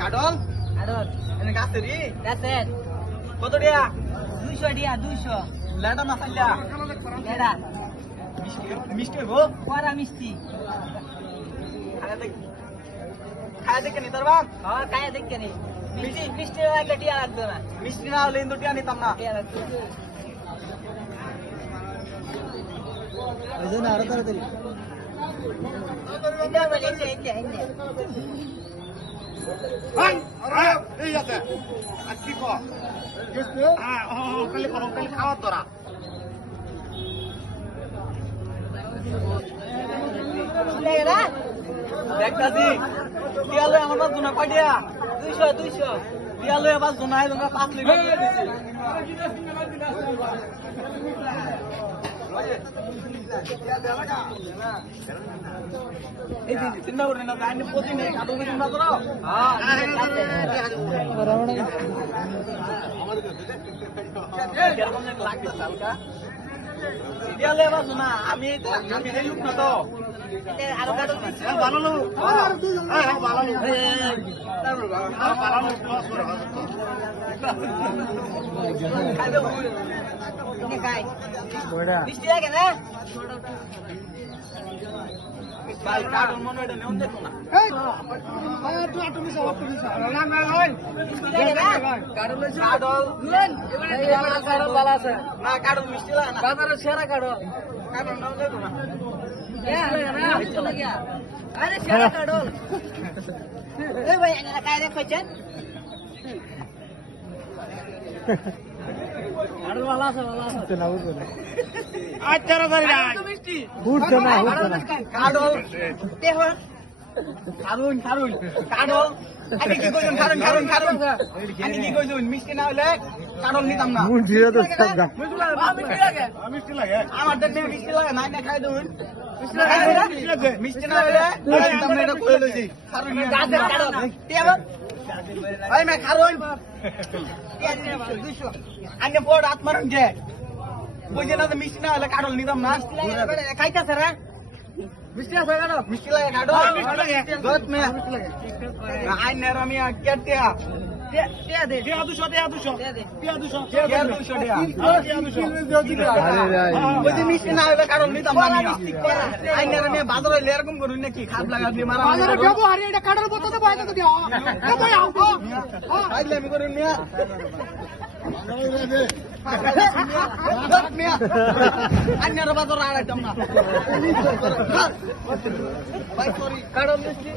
Cuddle cuddle এনে গাছে রে গাছে কত দিয়া 200 দিয়া 200 লেডা না খাইলা এডা মিষ্টি গো পরা মিষ্টি খায়া দেখে নি তারবা হ্যাঁ কায়া দেখকে নি মিষ্টি মিষ্টি লাগলে টিয়া লাগবে না মিষ্টি না হলে ইন্দু টিয়া নিতাম না টিয়া লাগবে এই জন্য আরো তাড়াতাড়ি এটা বলে এটা এই আছে আর কি কো কালি খাওয়ার দরা এটা দেখতাছি টিয়া লই আমার জন্য কয় দিয়া 200 টিয়া লই আবার জোনাই জোনা 5 লিটার দিয়ে দিছি এই দিন চিন্তা করে না জানি প্রতিদিন কাদু চিন্তা করো এরকম লাগবে হালকা টিয়া লই আবার জোনা আমি এই লোক না তো আরো কাডল দিছি ভালো লোক ভালো লোক খাই দেবো এটা খাই বড়া মিষ্টি লাগে না ভাই কার্টুন মনে এটা নেউন দেখো না মিষ্টি লাগে না কার্টুন লুন এবারে কাডল ভালো আছে না কার্টুন মিষ্টি লাগে না বাজারে সেরা কাডল কার্টুন নেউন দেখো না মিষ্টি লাগে না আরে সেরা কাডল এই ভাই এটা কাই রে কইছেন কাডল ভালো আছে উঠছে না উঠছে না আচ্ছা ধরে মিষ্টি উঠছে না উঠছে না কার্টুন দেখুন কারুন কাডল আগে কি কইছেন কারুন আমি কি কইছেন মিষ্টি না হলে কাডল নিতাম না মুন জিরে তো সব গা মিষ্টি লাগে মিষ্টি লাগে আমার দেখতে মিষ্টি লাগে নাই না খাই দেউন মিষ্টি না হলে নিতাম না এটা কই লইছি কারুন গাছের কাডল টিয়া ভাই মে কারুন আনে পড় আত্মারন যে বুঝে না যে মিষ্টি না হলে কাডল নিতাম না খাইতাছে রে মিষ্টি আছে কাডল মিষ্টি লাগে কাডল মিষ্টি লাগে। গত মে আইনে রামি কেটিয়া টিয়া দে টিয়া 200 টিয়া 200 টিয়া দে টিয়া 200 টিয়া 200 টাকা টিয়া 200 আরে রাই বুঝে মিষ্টি না হলে কাডল নিতাম না আমি আইনে রামি বাজার হইলে এরকম করুন নাকি খাদ লাগা দিয়ে মারা বাজারে যাবো আরে এটা কাটার কথা তো বাইরে তো দিও এ ভাই আও আইলে আমি করুন মিয়া আইনের বাজার আড়াইতাম না ভাই সরি কাডল মিষ্টি